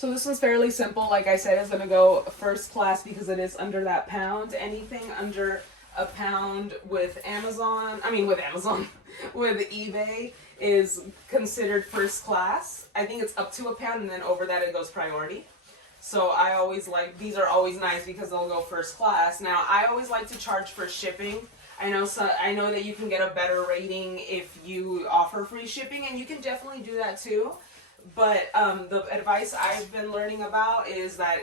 So this one's fairly simple. Like I said, it's going to go first class because it is under that pound. Anything under a pound with Amazon, with eBay is considered first class. I think it's up to a pound, and then over that it goes priority. So I always like, these are always nice because they'll go first class. Now, I always like to charge for shipping. I know that you can get a better rating if you offer free shipping, and you can definitely do that too. But the advice I've been learning about is that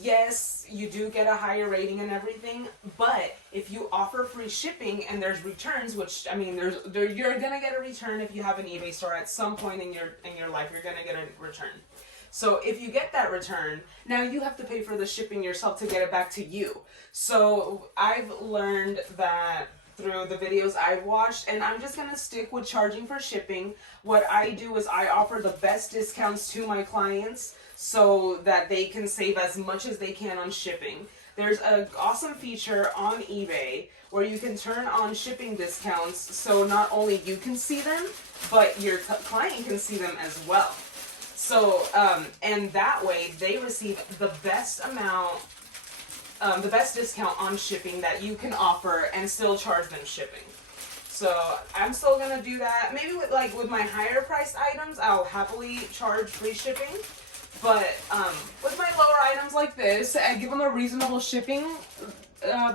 yes, you do get a higher rating and everything, but if you offer free shipping and there's returns, which I mean, you're gonna get a return if you have an eBay store at some point in your life. You're gonna get a return. So if you get that return, now you have to pay for the shipping yourself to get it back to you. So I've learned that through the videos I've watched, and I'm just going to stick with charging for shipping. What I do is I offer the best discounts to my clients so that they can save as much as they can on shipping. There's an awesome feature on eBay where you can turn on shipping discounts so not only you can see them, but your client can see them as well. So, and that way they receive the best amount, the best discount on shipping that you can offer and still charge them shipping. So I'm still gonna do that. Maybe with my higher priced items, I'll happily charge free shipping. But with my lower items like this, I give them a reasonable shipping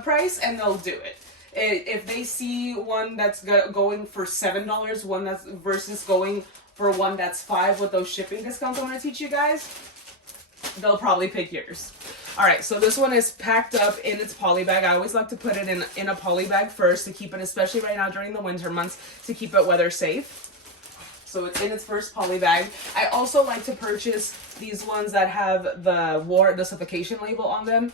price, and they'll do it. If they see one that's going for $7, one that's versus going for one that's $5 with those shipping discounts I'm going to teach you guys, they'll probably pick yours. Alright, so this one is packed up in its poly bag. I always like to put it in a poly bag first to keep it, especially right now during the winter months, to keep it weather safe. So it's in its first poly bag. I also like to purchase these ones that have the suffocation label on them.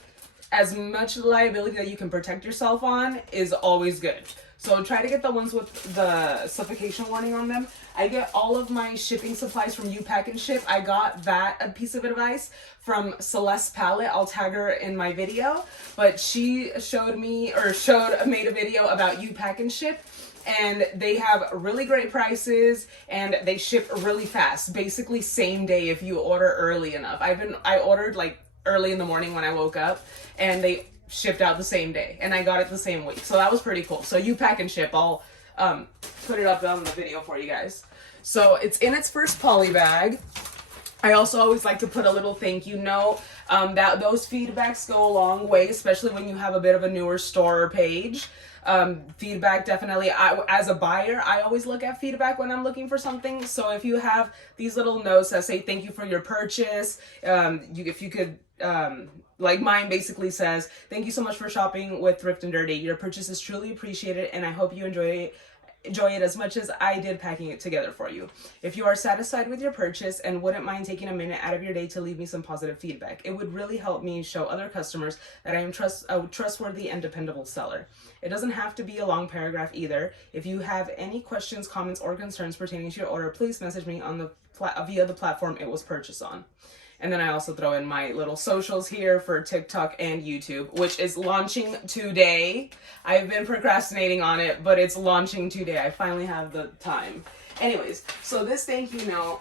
As much liability that you can protect yourself on is always good. So try to get the ones with the suffocation warning on them. I get all of my shipping supplies from U-Pack and Ship. I got a piece of advice from Celeste Palette. I'll tag her in my video. But she made a video about U-Pack and Ship. And they have really great prices, and they ship really fast. Basically same day if you order early enough. I ordered like early in the morning when I woke up, and they shipped out the same day, and I got it the same week. So that was pretty cool. So U-Pack and Ship, I'll put it up on the video for you guys. So it's in its first poly bag. I also always like to put a little thank you note. That those feedbacks go a long way, especially when you have a bit of a newer store or page. Feedback definitely, as a buyer, I always look at feedback when I'm looking for something. So if you have these little notes that say thank you for your purchase, if you could, like mine basically says, thank you so much for shopping with Thrift and Dirty. Your purchase is truly appreciated, and I hope you enjoy it as much as I did packing it together for you. If you are satisfied with your purchase and wouldn't mind taking a minute out of your day to leave me some positive feedback, it would really help me show other customers that I am a trustworthy and dependable seller. It doesn't have to be a long paragraph either. If you have any questions, comments, or concerns pertaining to your order, please message me on via the platform it was purchased on. And then I also throw in my little socials here for TikTok and YouTube, which is launching today. I've been procrastinating on it, but it's launching today. I finally have the time. Anyways, so this thank you note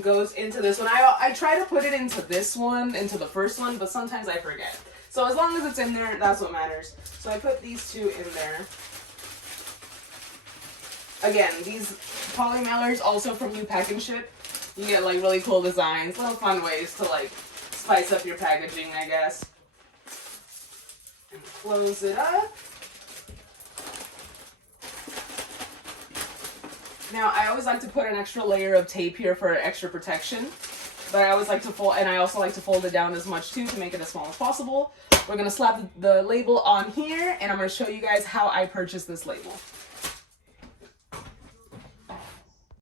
goes into this one. I try to put it into the first one, but sometimes I forget. So as long as it's in there, that's what matters. So I put these two in there. Again, these poly mailers also from U-Pack and Ship. You get like really cool designs, little fun ways to like spice up your packaging, I guess. And close it up. Now I always like to put an extra layer of tape here for extra protection. But I always like to fold, and I also like to fold it down as much too to make it as small as possible. We're gonna slap the label on here, and I'm gonna show you guys how I purchased this label.